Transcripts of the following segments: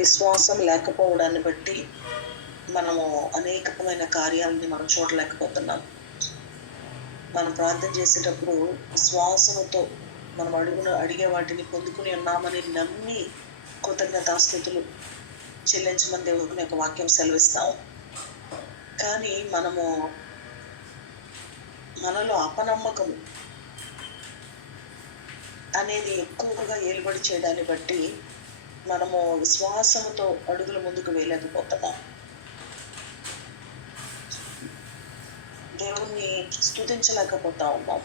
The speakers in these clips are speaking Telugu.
విశ్వాసం లేకపోవడాన్ని బట్టి మనము అనేకమైన కార్యాలని మనం చూడలేకపోతున్నాం. మనం ప్రార్థన చేసేటప్పుడు విశ్వాసంతో మనం అడిగే వాటిని పొందుకుని ఉన్నామని నమ్మి కృతజ్ఞతాస్తుతులు చెల్లించమని దేవుని యొక్క వాక్యం సెలవిస్తాం. కానీ మనలో అపనమ్మకం అనేది ఎక్కువగా ఏలుబడి చేయడాన్ని బట్టి మనము విశ్వాసంతో అడుగులు ముందుకు వేయలేకపోతున్నాం. దేవుణ్ణి స్తుతించలేకపోతా ఉన్నాం.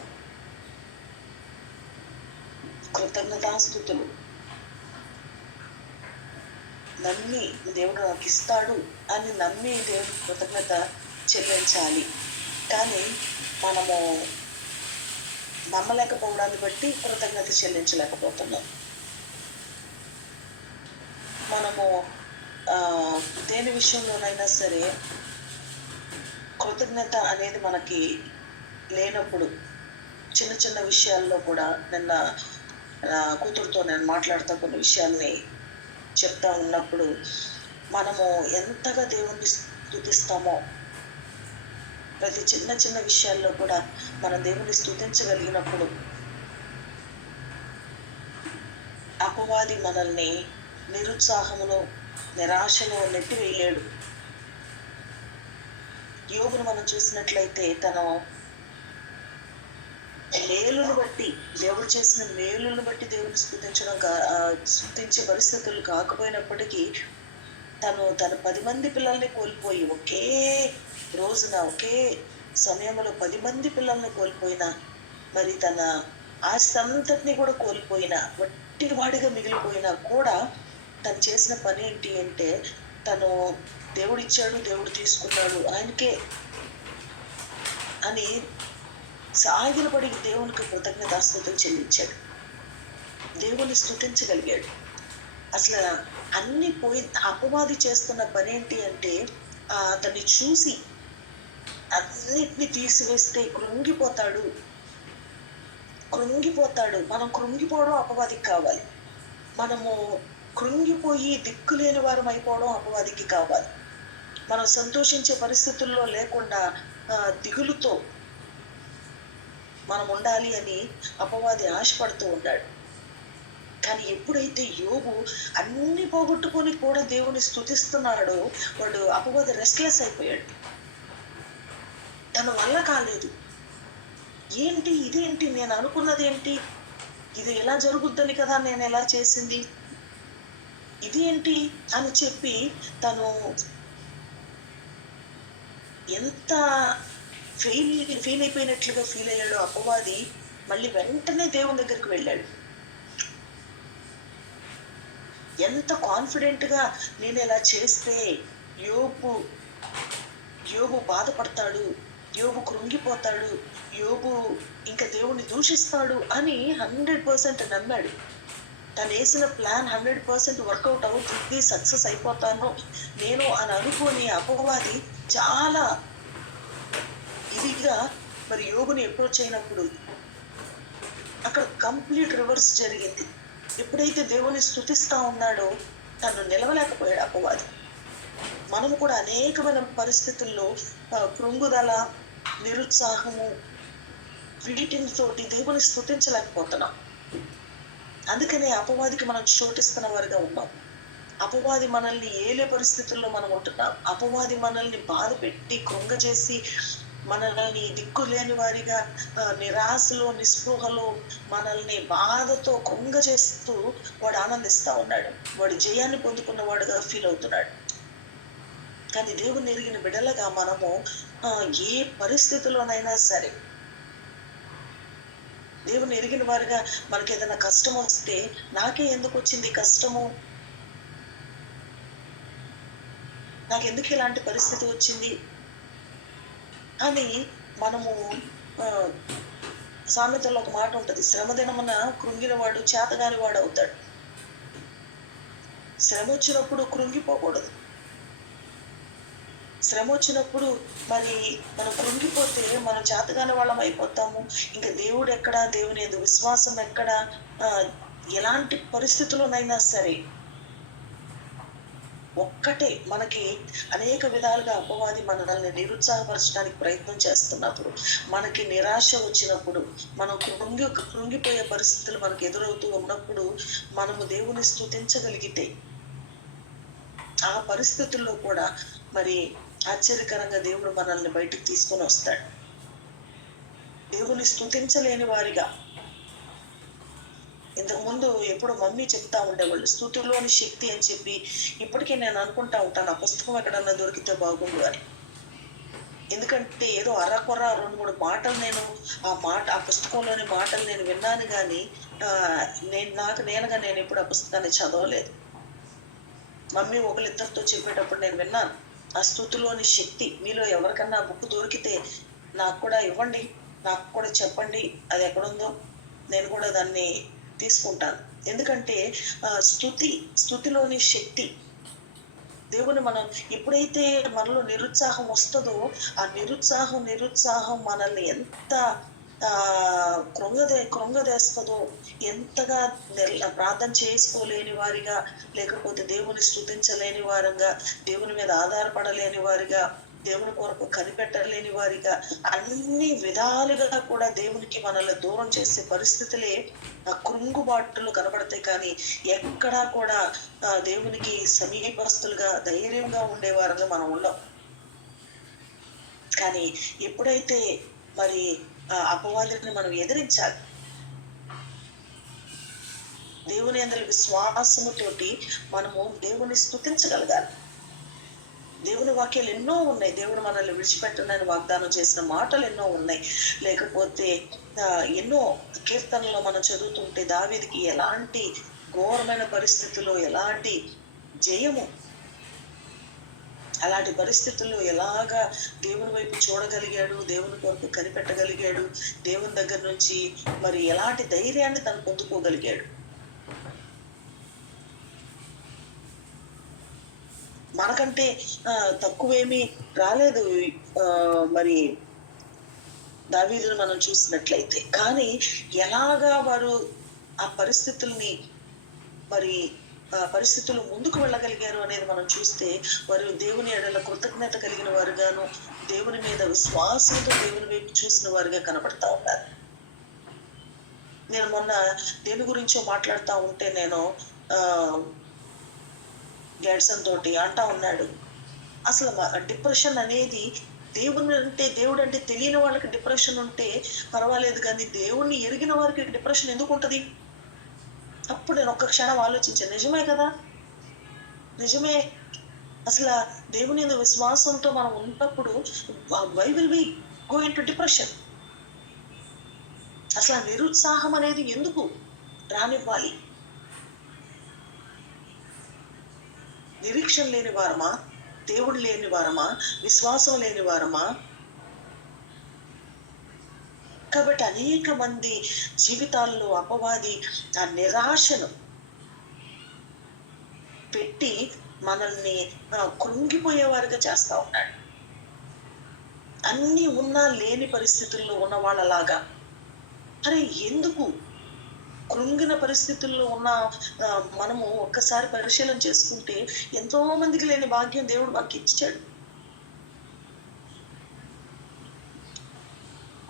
కృతజ్ఞతాస్తుతులు నమ్మి దేవుడు నాకు ఇస్తాడు అని నమ్మి దేవుడికి కృతజ్ఞత చెల్లించాలి. కానీ మనము నమ్మలేకపోవడాన్ని బట్టి కృతజ్ఞత చెల్లించలేకపోతున్నాం. మనము దేని విషయంలోనైనా సరే కృతజ్ఞత అనేది మనకి లేనప్పుడు చిన్న చిన్న విషయాల్లో కూడా నిన్న కూతురుతో నేను మాట్లాడుతూ కొన్ని విషయాల్ని చెప్తా ఉన్నప్పుడు మనము ఎంతగా దేవుణ్ణి స్తుతిస్తామో ప్రతి చిన్న చిన్న విషయాల్లో కూడా మనం దేవుణ్ణి స్తుతించగలిగినప్పుడు అపవాది మనల్ని నిరుత్సాహములో నిరాశలో నెట్టివేయలేడు. యోగును మనం చూసినట్లయితే తన మేలును బట్టి దేవుడు చేసిన మేలును బట్టి దేవుడిని స్తుతించే పరిస్థితులు కాకపోయినప్పటికీ తన 10 మంది పిల్లల్ని కోల్పోయి ఒకే రోజున ఒకే సమయంలో 10 మంది పిల్లల్ని కోల్పోయినా మరి తన ఆస్తి అంతటినీ కూడా కోల్పోయినా వట్టి వాడిగా మిగిలిపోయినా కూడా తను చేసిన పని ఏంటి అంటే తను దేవుడు ఇచ్చాడు, దేవుడు తీసుకున్నాడు, ఆయనకే అని సాగిలపడి దేవునికి కృతజ్ఞతాస్తుతులు చెల్లించాడు. దేవుని స్తుతించగలిగాడు. అసలు అన్ని పోయి అపవాది చేస్తున్న పని ఏంటి అంటే అతన్ని చూసి అన్నిటిని తీసివేస్తే కృంగిపోతాడు. మనం కృంగిపోవడం అపవాదికి కావాలి. మనము కృంగిపోయి దిక్కులేని వారం అయిపోవడం అపవాదికి కావాలి. మనం సంతోషించే పరిస్థితుల్లో లేకుండా దిగులుతో మనం ఉండాలి అని అపవాది ఆశపడుతూ ఉన్నాడు. కానీ ఎప్పుడైతే యోబు అన్ని పోగొట్టుకొని కూడా దేవుని స్తుతిస్తున్నాడో వాడు అపవాది రెస్ట్లెస్ అయిపోయాడు. తన వల్ల కాలేదు. ఇదేంటి నేను అనుకున్నది ఏంటి, ఇది ఎలా జరుగుద్దని కదా నేను ఎలా చేసింది, ఇదేంటి అని చెప్పి తను ఎంత ఫెయిల్ అయిపోయినట్లుగా ఫీల్ అయ్యాడు అపవాది. మళ్ళీ వెంటనే దేవుని దగ్గరికి వెళ్ళాడు. ఎంత కాన్ఫిడెంట్గా నేను ఇలా చేస్తే యోబు బాధపడతాడు, యోబు కృంగిపోతాడు, యోబు ఇంకా దేవుణ్ణి దూషిస్తాడు అని 100% నమ్మాడు. తను వేసిన ప్లాన్ 100% వర్కౌట్ అవుతుంది, సక్సెస్ అయిపోతాను నేను అని అనుకుని అపవాది చాలా ఇదిగా మరి యోగుని అప్రోచ్ అయినప్పుడు అక్కడ కంప్లీట్ రివర్స్ జరిగింది. ఎప్పుడైతే దేవుని స్తుతిస్తా ఉన్నాడో తను నిలవలేకపోయాడు అపవాది. మనము కూడా అనేకమైన పరిస్థితుల్లో కృంగుదల, నిరుత్సాహము వీటితోటి దేవుని స్తుతించలేకపోతున్నాం. అందుకనే అపవాదికి మనం చోటిస్తున్న వారిగా ఉన్నాం. అపవాది మనల్ని ఏలే పరిస్థితుల్లో మనం ఉంటున్నాం. అపవాది మనల్ని బాధ పెట్టి కృంగజేసి మనల్ని దిక్కులేని వారిగా నిరాశలో నిస్పృహలో మనల్ని బాధతో కృంగజేస్తూ వాడు ఆనందిస్తూ ఉన్నాడు. వాడు జయాన్ని పొందుకున్నవాడుగా ఫీల్ అవుతున్నాడు. కానీ దేవుని ఎరిగిన బిడ్డలుగా మనము ఏ పరిస్థితుల్లోనైనా సరే దేవుని ఎరిగిన వారిగా మనకి ఏదైనా కష్టం వస్తే నాకే ఎందుకు వచ్చింది కష్టము, నాకెందుకు ఇలాంటి పరిస్థితి వచ్చింది అని మనము సామెతల్లో ఒక మాట ఉంటుంది, శ్రమదినమున కృంగిన వాడు చేతగాని వాడు అవుతాడు. శ్రమ వచ్చినప్పుడు కృంగిపోకూడదు. శ్రమ వచ్చినప్పుడు మరి మనం కృంగిపోతే మనం చేతగాని వాళ్ళం అయిపోతాము. ఇంకా దేవుడు ఎక్కడా, దేవుని యందు విశ్వాసం ఎక్కడా, ఎలాంటి పరిస్థితుల్లోనైనా సరే ఒక్కటే మనకి అనేక విధాలుగా అపవాది మనల్ని నిరుత్సాహపరచడానికి ప్రయత్నం చేస్తున్నప్పుడు, మనకి నిరాశ వచ్చినప్పుడు, మనం కృంగిపోయే పరిస్థితులు మనకు ఎదురవుతూ ఉన్నప్పుడు, మనము దేవుని స్తుతించగలిగితే ఆ పరిస్థితుల్లో కూడా మరి ఆశ్చర్యకరంగా దేవుడు మనల్ని బయటికి తీసుకొని వస్తాడు. దేవుని స్తుతించలేని వారిగా, ఇంతకు ముందు ఎప్పుడు మమ్మీ చెప్తా ఉండేవాళ్ళు స్తుతిలోని శక్తి అని చెప్పి, ఇప్పటికీ నేను అనుకుంటా ఉంటాను ఆ పుస్తకం ఎక్కడన్నా దొరికితే బాగుండు అని. ఎందుకంటే ఏదో అరకొర 2-3 మాటలు నేను ఆ పుస్తకంలోని మాటలు నేను విన్నాను కానీ నేను ఎప్పుడు ఆ పుస్తకాన్ని చదవలేదు. మమ్మీ ఒకళ్ళిద్దరితో చెప్పేటప్పుడు నేను విన్నాను. ఆ స్తుతిలోని శక్తి మీలో ఎవరికన్నా ఆ బుక్ దొరికితే నాకు కూడా ఇవ్వండి, నాకు కూడా చెప్పండి అది ఎక్కడుందో, నేను కూడా దాన్ని తీసుకుంటాను. ఎందుకంటే స్తుతిలోని శక్తి, దేవుని మనం ఎప్పుడైతే మనలో నిరుత్సాహం వస్తుందో ఆ నిరుత్సాహం మనల్ని ఎంత కృంగదేస్తుందో, ఎంతగా ప్రార్థన చేసుకోలేని వారిగా, లేకపోతే దేవుని స్తుతించలేని వారంగా, దేవుని మీద ఆధారపడలేని వారిగా, దేవుని కొరకు కనిపెట్టలేని వారిగా, అన్ని విధాలుగా కూడా దేవునికి మనల్ని దూరం చేసే పరిస్థితులే కృంగుబాటులు కనబడతాయి. కానీ ఎక్కడా కూడా దేవునికి సమీపస్తులుగా ధైర్యంగా ఉండేవారుగా మనం ఉన్నాం. కానీ ఎప్పుడైతే మరి అపవాదిని మనం ఎదిరించాలి, దేవుని అందరి విశ్వాసముతోటి మనము దేవుని స్తుతించగలగాలి. దేవుని వాక్యాలు ఎన్నో ఉన్నాయి, దేవుడు మనల్ని విడిచిపెట్టనని వాగ్దానం చేసిన మాటలు ఎన్నో ఉన్నాయి. లేకపోతే ఎన్నో కీర్తనలో మనం చదువుతుంటే దావీదుకి ఎలాంటి ఘోరమైన పరిస్థితుల్లో ఎలాంటి జయము, అలాంటి పరిస్థితుల్లో ఎలాగా దేవుని వైపు చూడగలిగాడు, దేవుని కొరకు కనిపెట్టగలిగాడు, దేవుని దగ్గర నుంచి మరి ఎలాంటి ధైర్యాన్ని తను పొందుకోగలిగాడు. మనకంటే తక్కువేమీ రాలేదు మరి దావీదును మనం చూసినట్లయితే. కానీ ఎలాగా వారు ఆ పరిస్థితుల్ని మరి పరిస్థితులు ముందుకు వెళ్ళగలిగారు అనేది మనం చూస్తే, వారు దేవుని ఎడల కృతజ్ఞత కలిగిన వారుగాను, దేవుని మీద విశ్వాసంతో దేవుని వైపు చూసిన వారుగా కనపడతా ఉన్నారు. నేను మొన్న దేని గురించో మాట్లాడుతూ ఉంటే నేను గ్యాడ్సన్ తోటి అంటా ఉన్నాడు, అసలు డిప్రెషన్ అనేది దేవుడు అంటే తెలియని వాళ్ళకి డిప్రెషన్ ఉంటే పర్వాలేదు, కానీ దేవుణ్ణి ఎరిగిన వారికి డిప్రెషన్ ఎందుకు ఉంటుంది? అప్పుడు నేను ఒక్క క్షణం ఆలోచించాను, నిజమే కదా, నిజమే. అసలు దేవుని మీద విశ్వాసంతో మనం ఉన్నప్పుడు why will we go into depression? అసలు నిరుత్సాహం అనేది ఎందుకు రానివ్వాలి? నిరీక్షణ లేని వారమా, దేవుడు లేని వారమా, విశ్వాసం లేని వారమా? కాబట్టి అనేక మంది జీవితాల్లో అపవాది ఆ నిరాశను పెట్టి మనల్ని కృంగిపోయేవారుగా చేస్తా ఉన్నాడు. అన్ని ఉన్నా లేని పరిస్థితుల్లో ఉన్న వాళ్ళలాగా. అరే ఎందుకు కృంగిన పరిస్థితుల్లో ఉన్న మనము ఒక్కసారి పరిశీలన చేసుకుంటే ఎంతో మందికి లేని భాగ్యం దేవుడు మాకు ఇచ్చాడు.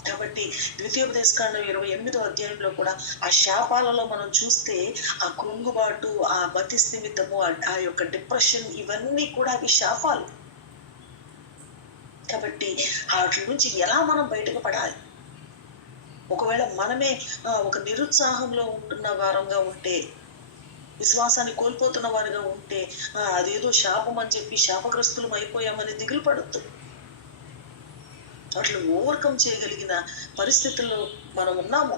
కాబట్టి ద్వితీయోపదేశకాండం 28వ అధ్యాయంలో కూడా ఆ శాపాలలో మనం చూస్తే ఆ కృంగుబాటు, ఆ మతి స్థిమితము, ఆ యొక్క డిప్రెషన్, ఇవన్నీ కూడా అవి శాపాలు. కాబట్టి వాటి నుంచి ఎలా మనం బయటకు పడాలి? ఒకవేళ మనమే ఒక నిరుత్సాహంలో ఉంటున్న వారంగా ఉంటే, విశ్వాసాన్ని కోల్పోతున్న వారిగా ఉంటే, అదేదో శాపం అని చెప్పి శాపగ్రస్తులం అయిపోయామని దిగులు పడద్దు. వాటిని ఓవర్కమ్ చేయగలిగిన పరిస్థితుల్లో మనం ఉన్నాము.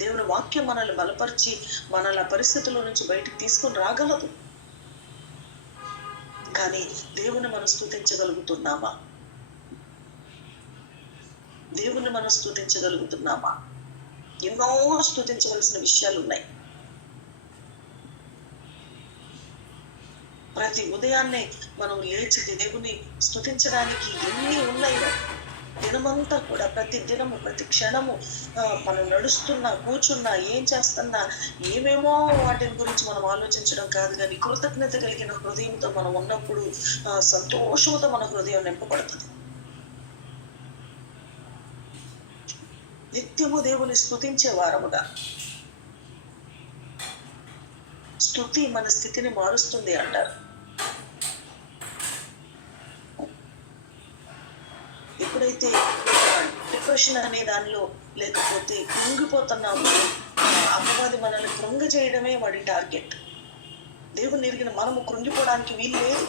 దేవుని వాక్యం మనల్ని బలపరిచి మనల్ని ఆ పరిస్థితుల్లో నుంచి బయటికి తీసుకొని రాగలదు. కానీ దేవుని మనం స్తుతించగలుగుతున్నామా? దేవుని మనం స్తుతించగలుగుతున్నామా? ఎన్నో స్తుతించవలసిన విషయాలు ఉన్నాయి. ప్రతి ఉదయాన్నే మనం లేచి దేవుని స్తుతించడానికి ఎన్ని ఉన్నాయో. దినమంతా కూడా ప్రతి దినము ప్రతి క్షణము మనం నడుస్తున్నా కూర్చున్నా ఏం చేస్తున్నా ఏమేమో వాటిని గురించి మనం ఆలోచించడం కాదు, కానీ కృతజ్ఞత కలిగిన హృదయంతో మనం ఉన్నప్పుడు సంతోషంతో మన హృదయం నింపబడుతుంది. నిత్యము దేవుని స్తుతించే వారముగా. స్తుతి మన స్థితిని మారుస్తుంది అంటారు. ఎప్పుడైతే డిప్రెషన్ అనే దానిలో లేకపోతే కృంగిపోతున్నాము, అపవాది మనల్ని కృంగ చేయడమే వాడి టార్గెట్. దేవుని ఎరిగిన మనము కృంగిపోవడానికి వీల్లేదు,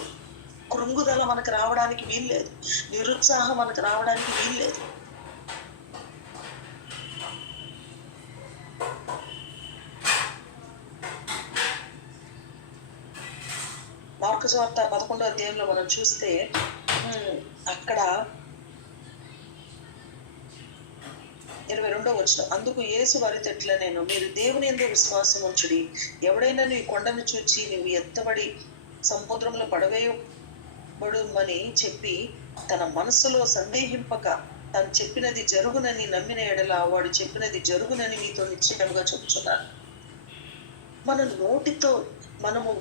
కృంగుదల మనకు రావడానికి వీల్లేదు, నిరుత్సాహం మనకు రావడానికి వీల్లేదు. మార్కు సువార్త 11వ అధ్యాయంలో మనం చూస్తే అక్కడ 22వ వచనం, అందుకు యేసు వారితో ఇట్లా నేను, మీరు దేవుని యందు విశ్వాసం ఉంచుడి, ఎవడైనా నీ కొండను చూచి నువ్వు ఎత్తబడి సముద్రంలో పడవేయబడుమని చెప్పి తన మనసులో సందేహింపక తను చెప్పినది జరుగునని నమ్మిన ఎడల వాడు చెప్పినది జరుగునని మీతో నిశ్చయముగా చెప్తున్నాను. మన నోటితో మనము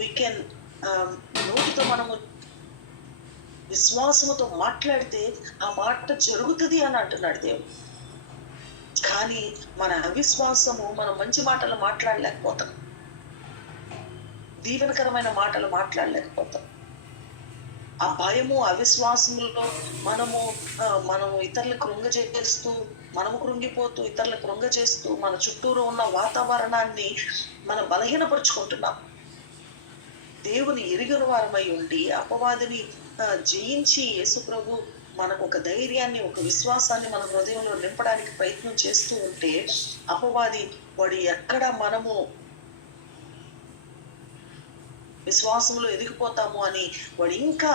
నోటితో మనము విశ్వాసముతో మాట్లాడితే ఆ మాట జరుగుతుంది అని అంటున్నాడు దేవుడు. కానీ మన అవిశ్వాసము, మనం మంచి మాటలు మాట్లాడలేకపోతాం, దీవెనకరమైన మాటలు మాట్లాడలేకపోతాం. ఆ భయము అవిశ్వాసములలో మనము ఇతరులకు కృంగజేస్తూ, మనము కృంగిపోతూ ఇతరులకు కృంగజేస్తూ మన చుట్టూరు ఉన్న వాతావరణాన్ని మనం బలహీనపరుచుకుంటున్నాం. దేవుని ఎరిగిన వారమై ఉండి అపవాదిని జయించి యేసు ప్రభు మనకు ఒక ధైర్యాన్ని, ఒక విశ్వాసాన్ని మన హృదయంలో నింపడానికి ప్రయత్నం చేస్తూ ఉంటే అపవాది వాడు ఎక్కడ మనము విశ్వాసంలో ఎదిగిపోతాము అని వాడు ఇంకా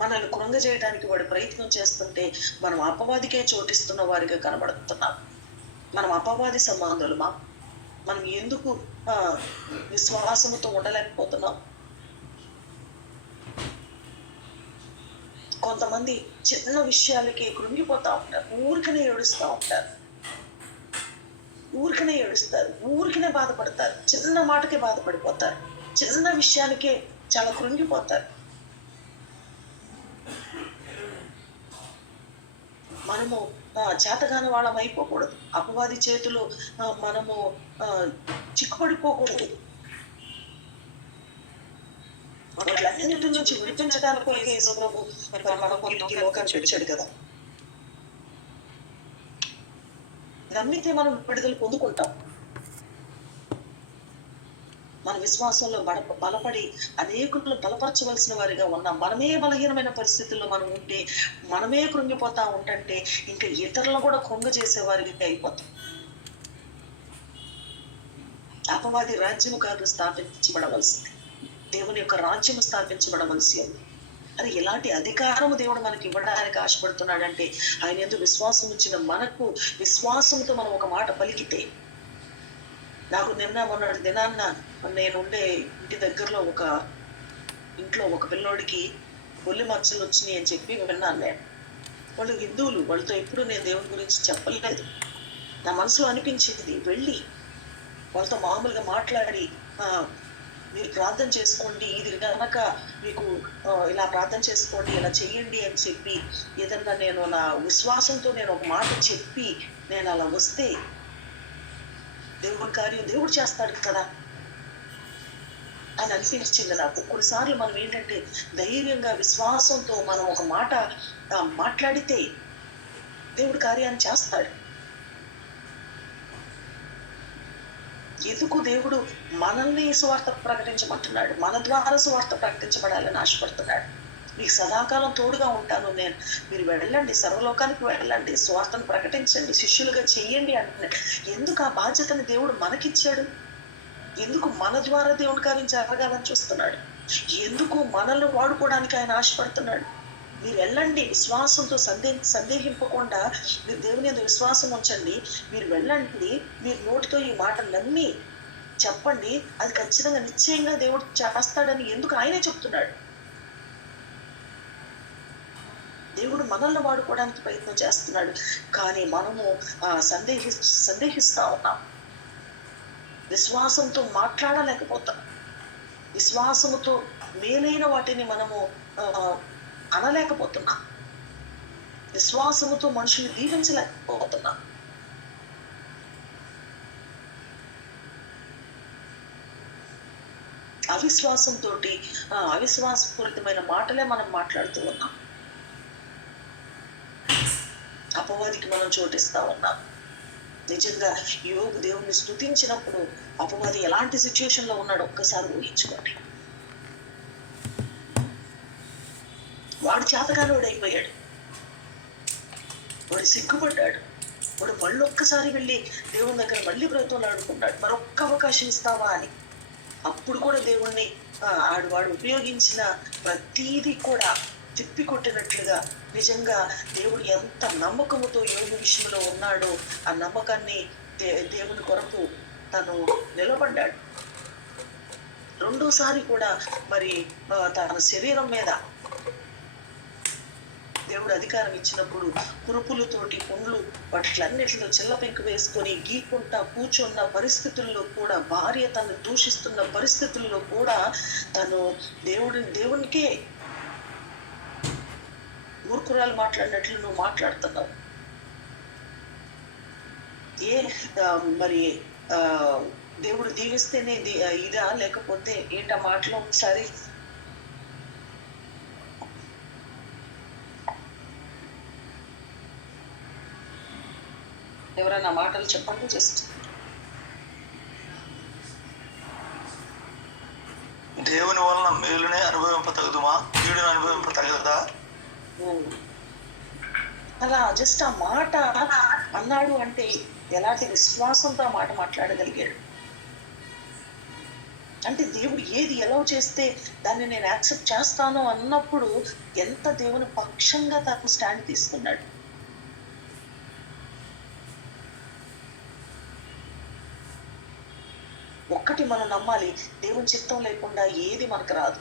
మనల్ని కృంగజేయడానికి వాడు ప్రయత్నం చేస్తుంటే మనం అపవాదికే చోటిస్తున్న వారిగా కనబడుతున్నాం. మనం అపవాది సంబంధులమా? మనం ఎందుకు విశ్వాసముతో ఉండలేకపోతున్నాం? కొంతమంది చిన్న విషయాలకి కృంగిపోతా ఉంటారు, ఊరికనే ఏడుస్తారు, ఊరికనే బాధపడతారు, చిన్న మాటకే బాధపడిపోతారు, చిన్న విషయానికే చాలా కృంగిపోతారు. మనము చేతగాని వాళ్ళం అయిపోకూడదు, అపవాది చేతిలో మనము చిక్కుపడిపోకూడదు. వాటిలన్నింటి నుంచి విడిపించడానికి యేసు ప్రభు మన కొరకు లోకానికి వచ్చాడు కదా. నమ్మితే మనం విడుదల పొందుకుంటాం. మన విశ్వాసంలో బలపడి అనేకులను బలపరచవలసిన వారిగా ఉన్నాం. మనమే బలహీనమైన పరిస్థితుల్లో మనం ఉంటే, మనమే కృంగిపోతా ఉంటే ఇంకా ఇతరులను కూడా కృంగ చేసేవారికి అయిపోతాం. అపవాది రాజ్యము కాదు స్థాపించబడవలసింది, దేవుని యొక్క రాజ్యము స్థాపించబడవలసి ఉంది. అది ఎలాంటి అధికారము దేవుడు మనకి ఇవ్వడానికి ఆశపడుతున్నాడంటే, ఆయన ఎందుకు విశ్వాసం ఇచ్చిన మనకు విశ్వాసంతో మనం ఒక మాట పలికితే. నాకు మొన్నటి దినాన్న నేనుండే ఇంటి దగ్గరలో ఇంట్లో ఒక పిల్లోడికి ఒళ్ళు మచ్చలు వచ్చినాయి అని చెప్పి విన్నాను నేను. వాళ్ళు హిందువులు, వాళ్ళతో ఎప్పుడు నేను దేవుని గురించి చెప్పలేదు. నా మనసులో అనిపించింది వెళ్ళి వాళ్ళతో మామూలుగా మాట్లాడి, మీరు ప్రార్థన చేసుకోండి, ఇది కనుక మీకు ఇలా ప్రార్థన చేసుకోండి, ఇలా చెయ్యండి అని చెప్పి ఏదన్నా నేను నా విశ్వాసంతో నేను ఒక మాట చెప్పి నేను అలా వస్తే దేవుని కార్యం దేవుడు చేస్తాడు కదా అని అనిపించింది నాకు. కొన్నిసార్లు మనం ఏంటంటే ధైర్యంగా విశ్వాసంతో మనం ఒక మాట మాట్లాడితే దేవుడు కార్యాన్ని చేస్తాడు. ఎందుకు దేవుడు మనల్ని సువార్త ప్రకటించమంటున్నాడు, మన ద్వారా సువార్త ప్రకటించబడాలని ఆశపడుతున్నాడు. మీకు సదాకాలం తోడుగా ఉంటాను నేను, మీరు వెళ్ళండి, సర్వలోకానికి వెళ్ళండి, సువార్తను ప్రకటించండి, శిష్యులుగా చెయ్యండి అంటున్నాడు. ఎందుకు ఆ బాధ్యతని దేవుడు మనకిచ్చాడు? ఎందుకు మన ద్వారా దేవుని కార్యం జరగాలని చూస్తున్నాడు? ఎందుకు మనల్ని వాడుకోవడానికి ఆయన ఆశపడుతున్నాడు? మీరు వెళ్ళండి, విశ్వాసంతో సందేహింపకుండా మీరు దేవుని యందు విశ్వాసం ఉంచండి, మీరు వెళ్ళండి, మీరు నోటితో ఈ మాట నమ్మి చెప్పండి, అది ఖచ్చితంగా నిశ్చయంగా దేవుడు చేస్తాడని ఎందుకు ఆయనే చెప్తున్నాడు. దేవుడు మనల్ని వాడుకోవడానికి ప్రయత్నం చేస్తున్నాడు. కానీ మనము సందేహిస్తా ఉన్నాం. విశ్వాసంతో మాట్లాడలేకపోతున్నాం. విశ్వాసముతో మేలైన వాటిని మనము అనలేకపోతున్నాం. విశ్వాసముతో మనుషుని దీవించలేకపోతున్నాం. అవిశ్వాసంతో అవిశ్వాసపూరితమైన మాటలే మనం మాట్లాడుతూ ఉన్నాం. అపవాదికి మనం చోటిస్తా ఉన్నాం. నిజంగా యోబు దేవుణ్ణి స్తుతించినప్పుడు అపవాది ఎలాంటి సిచ్యుయేషన్ లో ఉన్నాడు ఒక్కసారి ఊహించుకోండి. వాడు చేతగానోడు అయిపోయాడు. వాడు సిగ్గుపడ్డాడు. వాడు మళ్ళీ ఒక్కసారి వెళ్ళి దేవుని దగ్గర మళ్ళీ బ్రతులాడుకున్నాడు, మరొక్క అవకాశం ఇస్తావా అని. అప్పుడు కూడా దేవుణ్ణి వాడు ఉపయోగించిన ప్రతీది కూడా తిప్పి కొట్టినట్లుగా నిజంగా దేవుడు ఎంత నమ్మకముతో యోబు విషయంలో ఉన్నాడో ఆ నమ్మకాన్ని దేవుని కొరకు తను నిలబడ్డాడు. రెండోసారి కూడా మరి తన శరీరం మీద దేవుడు అధికారం ఇచ్చినప్పుడు కురుపులతోటి పుండ్లు వాటిలన్నిటిలో చిల్ల పెంకు వేసుకొని గీకుంటా కూర్చున్న పరిస్థితుల్లో కూడా, భార్య తను దూషిస్తున్న పరిస్థితుల్లో కూడా తను దేవునికే మూర్ఖురాలు మాట్లాడినట్లు నువ్వు మాట్లాడుతున్నావు. మరి దేవుడు దీవిస్తేనే ఇదా, లేకపోతే ఏంటా మాటలో ఒకసారి ఎవరైనా మాటలు చెప్పండి. జస్ట్ దేవుని వలన మేలునే అనుభవింపతగదుమా, కీడుని అనుభవింపతగదా? అలా జస్ట్ ఆ మాట అన్నాడు అంటే ఎలాంటి విశ్వాసంతో ఆ మాట మాట్లాడగలిగాడు అంటే, దేవుడు ఏది ఎలా చేస్తే దాన్ని నేను యాక్సెప్ట్ చేస్తాను అన్నప్పుడు ఎంత దేవుని పక్షంగా తను స్టాండ్ తీసుకున్నాడు. ఒక్కటి మనం నమ్మాలి, దేవుని చిత్తం లేకుండా ఏది మనకు రాదు.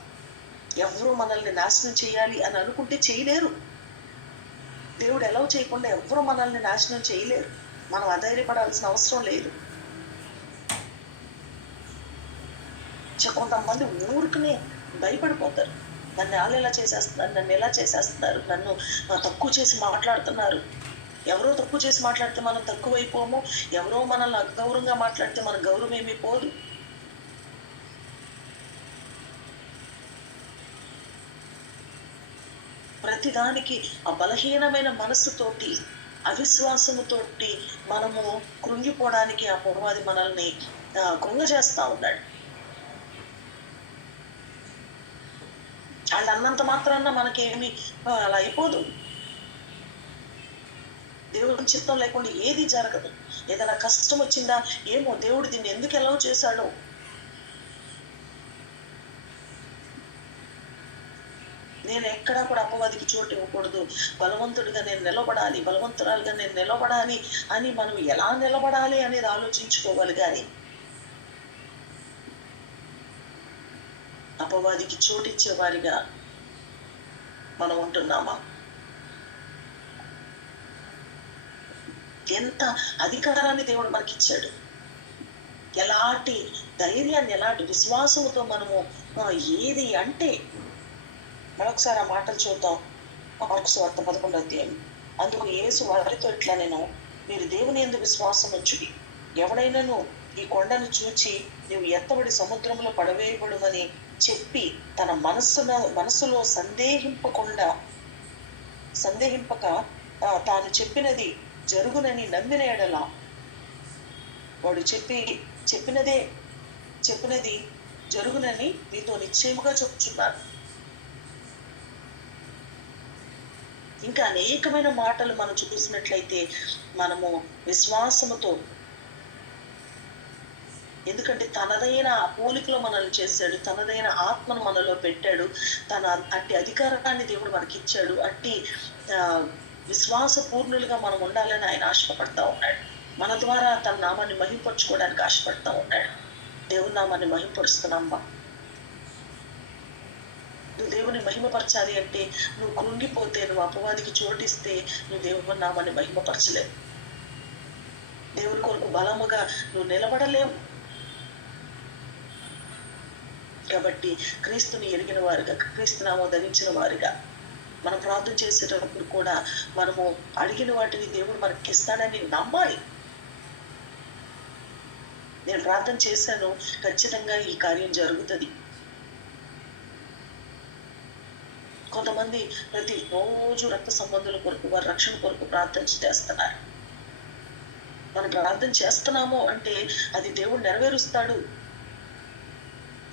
ఎవరు మనల్ని నాశనం చేయాలి అని అనుకుంటే చేయలేరు. దేవుడు ఎలా చేయకుండా ఎవరు మనల్ని నాశనం చేయలేరు. మనం అధైర్యపడాల్సిన అవసరం లేదు. కొంతమంది ఊరికనే భయపడిపోతారు. నన్ను ఎలా చేసేస్తున్నారు, నన్ను ఎలా చేసేస్తున్నారు, నన్ను తక్కువ చేసి మాట్లాడుతున్నారు. ఎవరో తక్కువ చేసి మాట్లాడితే మనం తక్కువైపోము, ఎవరో మనల్ని అగౌరవంగా మాట్లాడితే మన గౌరవం ఏమీ పోదు. ప్రతిదానికి ఆ బలహీనమైన మనస్సుతోటి, అవిశ్వాసముతోటి మనము కృంగిపోవడానికి ఆ పొరవాది మనల్ని కృంగజేస్తా ఉన్నాడు. వాళ్ళు అన్నంత మాత్రాన మనకేమి అలా అయిపోదు. దేవుడి చిత్తం లేకుండా ఏది జరగదు. ఏదైనా కష్టం వచ్చిందా, ఏమో దేవుడు దీన్ని ఎందుకు ఎలా చేశాడో, నేను ఎక్కడా కూడా అపవాదికి చోటు ఇవ్వకూడదు, బలవంతుడిగా నేను నిలబడాలి, బలవంతురాలుగా నేను నిలబడాలి అని మనం ఎలా నిలబడాలి అనేది ఆలోచించుకోవాలి. కానీ అపవాదికి చోటిచ్చే వారిగా మనం ఉంటున్నామా? ఎంత అధికారాన్ని దేవుడు మనకిచ్చాడు, ఎలాంటి ధైర్యాన్ని, ఎలాంటి విశ్వాసంతో మనము ఏది అంటే, మరొకసారి ఆ మాటలు చూద్దాం. మార్కు సువార్త 11వ అధ్యాయం. అందుకు యేసు వారితో ఇట్లా, నేను మీరు దేవుని యందు విశ్వాసం ఉంచుడి. ఎవడైనాను ఈ కొండను చూచి నువ్వు ఎత్తబడి సముద్రంలో పడవేయబడుమని చెప్పి తన మనస్సులో సందేహింపక తాను చెప్పినది జరుగునని నమ్మిన ఎడల, వాడు చెప్పినది జరుగునని మీతో నిశ్చయముగా చెప్పుచున్నాను. ఇంకా అనేకమైన మాటలు మనం చూసినట్లయితే మనము విశ్వాసముతో, ఎందుకంటే తనదైన పోలికలో మనల్ని చేశాడు, తనదైన ఆత్మను మనలో పెట్టాడు, అట్టి అధికారాన్ని దేవుడు మనకిచ్చాడు. అట్టి విశ్వాసపూర్ణులుగా మనం ఉండాలని ఆయన ఆశపడతా ఉన్నాడు. మన ద్వారా తన నామాన్ని మహింపరుచుకోవడానికి ఆశపడతా ఉన్నాడు. దేవుని నామాన్ని మహింపరుస్తున్నామ్మా. నువ్వు దేవుని మహిమపరచాలి అంటే నువ్వు కృంగిపోతే, నువ్వు అపవాదికి చోటిస్తే నువ్వు దేవుని నామాన్ని మహిమపరచలేవు. దేవుని కొరకు బలముగా నువ్వు నిలబడలేవు. కాబట్టి క్రీస్తుని ఎరిగిన వారుగా, క్రీస్తు నామం ధరించిన వారుగా మనం ప్రార్థన చేసేటప్పుడు కూడా మనము అడిగిన వాటిని దేవుడు మనకి ఇస్తాడని నమ్మాలి. నేను ప్రార్థన చేశాను, ఖచ్చితంగా ఈ కార్యం జరుగుతుంది. కొంతమంది ప్రతి రోజు రక్త సంబంధుల కొరకు, వారి రక్షణ కొరకు ప్రార్థన చేస్తున్నారు. మనం ప్రార్థన చేస్తున్నాము అంటే అది దేవుడు నెరవేరుస్తాడు.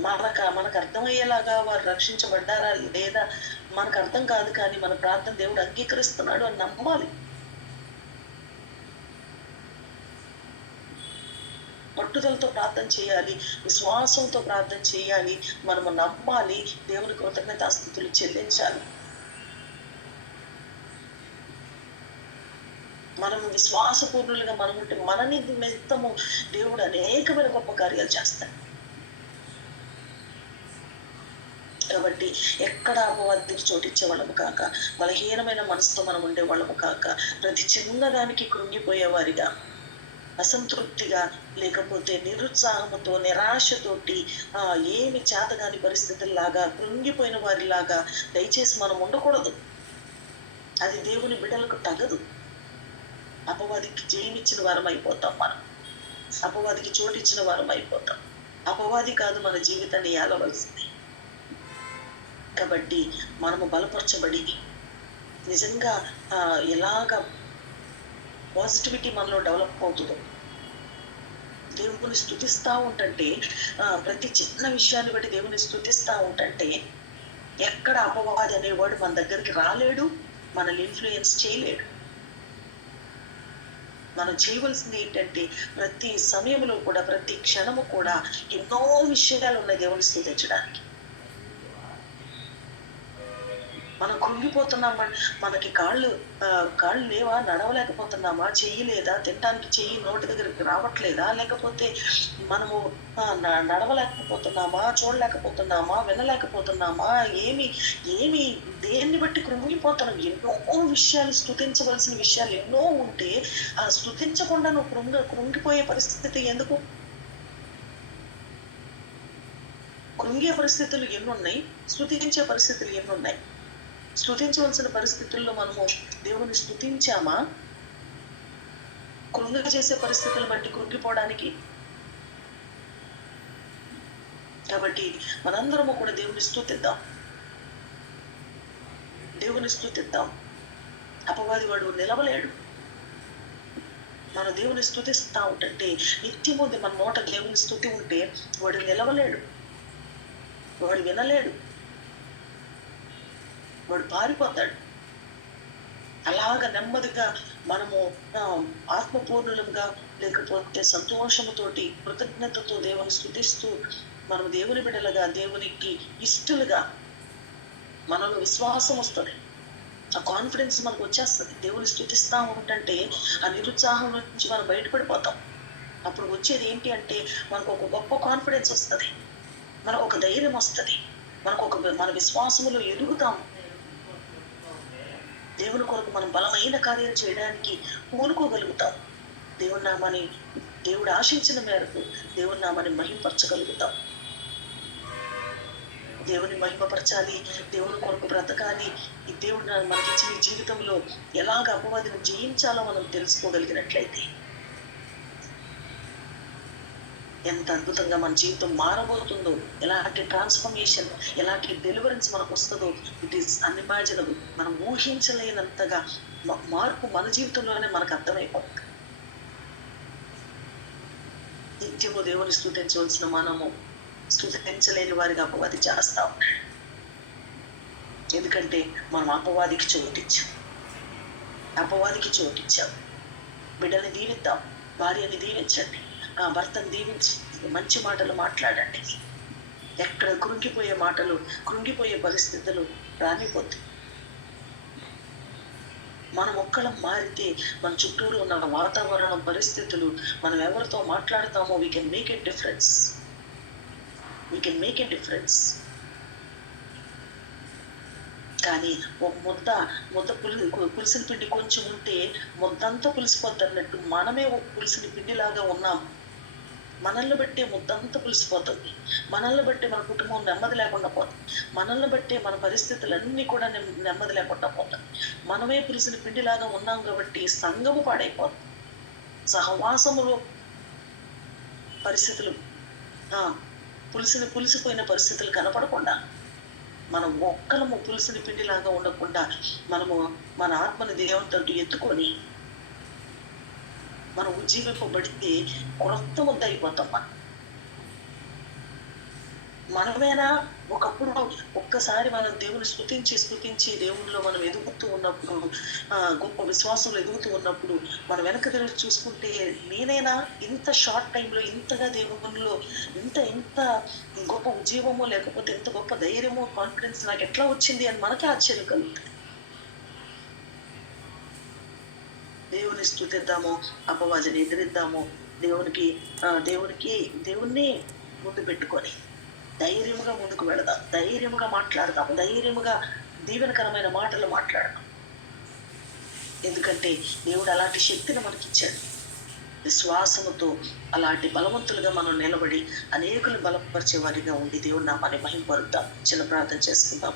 మనకు అర్థమయ్యేలాగా వారు రక్షించబడ్డారా లేదా మనకు అర్థం కాదు, కానీ మన ప్రార్థన దేవుడు అంగీకరిస్తున్నాడు అని నమ్మాలి. పట్టుదలతో ప్రార్థన చేయాలి, విశ్వాసంతో ప్రార్థన చేయాలి, మనము నమ్మాలి, దేవుని కృతజ్ఞతాస్తుతులు చెల్లించాలి. మనం విశ్వాసపూర్ణులుగా మనం ఉంటే మన నిమిత్తము దేవుడు అనేకమైన గొప్ప కార్యాలు చేస్తాడు. కాబట్టి ఎక్కడ అపవాదికి చోటిచ్చే వాళ్ళము కాక, బలహీనమైన మనసుతో మనం ఉండే వాళ్ళము కాక, ప్రతి చిన్నదానికి కృంగిపోయేవారిగా, అసంతృప్తిగా, లేకపోతే నిరుత్సాహంతో, నిరాశతోటి, ఏమి చేతగాని పరిస్థితుల్లాగా కృంగిపోయిన వారిలాగా దయచేసి మనం ఉండకూడదు. అది దేవుని బిడ్డలకు తగదు. అపవాదికి జయమిచ్చిన వారం అయిపోతాం. మనం అపవాదికి చోటిచ్చిన వారం అయిపోతాం. అపవాది కాదు మన జీవితాన్ని ఏలవలసింది. కాబట్టి మనము బలపరచబడి నిజంగా ఎలాగ పాజిటివిటీ మనలో డెవలప్ అవుతుందో, దేవుని స్తుతిస్తూ ఉంటుంటే, ప్రతి చిన్న విషయాన్ని బట్టి దేవుని స్తుతిస్తూ ఉంటుంటే ఎక్కడ అపవాది అనేవాడు మన దగ్గరికి రాలేడు, మనల్ని ఇన్ఫ్లుయెన్స్ చేయలేడు. మనం చేయవలసింది ఏంటంటే ప్రతి సమయంలో కూడా, ప్రతి క్షణము కూడా ఎన్నో విషయాలు ఉన్నాయి దేవుని స్తుతించడానికి. మనం కృంగిపోతున్నామా, మనకి కాళ్ళు లేవా, నడవలేకపోతున్నామా, చెయ్యి లేదా, తినడానికి చెయ్యి నోటి దగ్గరికి రావట్లేదా, లేకపోతే మనము నడవలేకపోతున్నామా, చూడలేకపోతున్నామా, వినలేకపోతున్నామా, ఏమి దేన్ని బట్టి కృంగిపోతున్నాం? ఎన్నో విషయాలు, స్తుతించవలసిన విషయాలు ఎన్నో ఉంటే స్తుతించకుండా నువ్వు కృంగిపోయే పరిస్థితి ఎందుకు? కృంగే పరిస్థితులు ఎన్నున్నాయి, స్తుతించే పరిస్థితులు ఎన్నున్నాయి. స్తుతించవలసిన పరిస్థితుల్లో మనము దేవుని స్తుతించామా? కృంగ చేసే పరిస్థితులు బట్టి కృంగిపోవడానికి. కాబట్టి మనందరము కూడా దేవుని స్తుతిద్దాం, దేవుని స్తుతిద్దాం. అపవాది వాడు నిలవలేడు. మన దేవుని స్తుతిస్తా ఉంటే, నిత్యము మన నోట దేవుని స్తుతి ఉంటే వాడు నిలవలేడు, వాడు వినలేడు, వాడు పారిపోతాడు. అలాగ నెమ్మదిగా మనము ఆత్మపూర్ణులంగా, లేకపోతే సంతోషముతోటి, కృతజ్ఞతతో దేవుని స్తుతిస్తూ, మనం దేవుని బిడ్డలుగా, దేవునికి ఇష్టలుగా, మనలో విశ్వాసం వస్తుంది, ఆ కాన్ఫిడెన్స్ మనకు వచ్చేస్తుంది. దేవుని స్తుతిస్తా ఉంటే ఆ నిరుత్సాహం నుంచి మనం బయటపడిపోతాం. అప్పుడు వచ్చేది ఏంటి అంటే మనకు ఒక గొప్ప కాన్ఫిడెన్స్ వస్తుంది, మనకు ఒక ధైర్యం వస్తుంది, మన విశ్వాసములో ఎదుగుతాము. దేవుని కొరకు మనం బలమైన కార్యాలు చేయడానికి పూనుకోగలుగుతాం. దేవుడు ఆశించిన మేరకు దేవుని నామాన్ని మహిమపరచగలుగుతాం. దేవుని మహిమపరచాలి, దేవుని కొరకు బ్రతకాలి. ఈ దేవుడు మనకిచ్చిన ఈ జీవితంలో ఎలాగ అపవాదిని జయించాలో మనం తెలుసుకోగలిగినట్లయితే ఎంత అద్భుతంగా మన జీవితం మారబోతుందో, ఎలాంటి ట్రాన్స్ఫర్మేషన్, ఎలాంటి డెలివరెన్స్ మనకు వస్తుందో, ఇట్ ఈస్ అన్ఇమాజినబుల్. మనం ఊహించలేనంతగా మార్పు మన జీవితంలోనే మనకు అర్థమైపోతుంది. నిత్యము దేవుని స్తుతించవలసిన మనము స్తుతించలేని వారిగా అపవాది చేస్తా ఉన్నాడు. ఎందుకంటే మనం అపవాదికి చోటిచ్చాం. బిడ్డల్ని దీవిద్దాం, భార్యని దీవించండి, భర్తను దీవించి మంచి మాటలు మాట్లాడండి. ఎక్కడ కృంగిపోయే మాటలు, కృంగిపోయే పరిస్థితులు రానిపోద్దు. మనం ఒక్కళ్ళం మారితే మన చుట్టూరు ఉన్న వాతావరణం, పరిస్థితులు, మనం ఎవరితో మాట్లాడతామో we can make a difference. కానీ ఒక ముద్ద పులిసిన పిండి కొంచెం ఉంటే ముద్దంతా పులిసిపోద్ది అన్నట్టు మనమే ఒక పులిసిన పిండిలాగా ఉన్నాం. మనల్ని బట్టే ముద్దంతా పులిసిపోతుంది. మనల్ని బట్టే మన కుటుంబం నెమ్మది లేకుండా పోతుంది. మనల్ని బట్టే మన పరిస్థితులన్నీ కూడా నెమ్మది లేకుండా పోతుంది. మనమే పులిసిన పిండిలాగా ఉన్నాం కాబట్టి సంఘము పాడైపోతుంది. సహవాసములో పరిస్థితులు పులిసిపోయిన పరిస్థితులు కనపడకుండా, మనం ఒక్కరము పులిసిన పిండిలాగా ఉండకుండా మనము మన ఆత్మని దేవునితో ఎత్తుకొని మనం ఉజ్జీవింపబడితే క్రొత్త ముద్ద అయిపోతాం. మనమేనా ఒకప్పుడు ఒక్కసారి మనం దేవుని స్తుతించి దేవునిలో మనం ఎదుగుతూ ఉన్నప్పుడు, గొప్ప విశ్వాసంలో ఎదుగుతూ ఉన్నప్పుడు మనం వెనక తిరిగి చూసుకుంటే, నేనైనా ఇంత షార్ట్ టైంలో ఇంతగా దేవునిలో ఇంత గొప్ప ఉద్యోగమో లేకపోతే ఎంత గొప్ప ధైర్యమో కాన్ఫిడెన్స్ నాకు ఎట్లా వచ్చింది అని మనకే ఆశ్చర్యం కలుగుతుంది. దేవుని స్తుతిద్దాము, అపవాదిని ఎదిరిద్దాము. దేవుణ్ణి ముందు పెట్టుకొని ధైర్యముగా ముందుకు వెళదాం, ధైర్యముగా మాట్లాడదాం, ధైర్యముగా దీవెనకరమైన మాటలు మాట్లాడదాం. ఎందుకంటే దేవుడు అలాంటి శక్తిని మనకిచ్చాడు. విశ్వాసముతో అలాంటి బలవంతులుగా మనం నిలబడి అనేకులు బలపరిచే వారిగా ఉండి దేవుడు నామాన్ని మహిమపరుద్దాం. చిన్న ప్రార్థన చేసుకుందాం.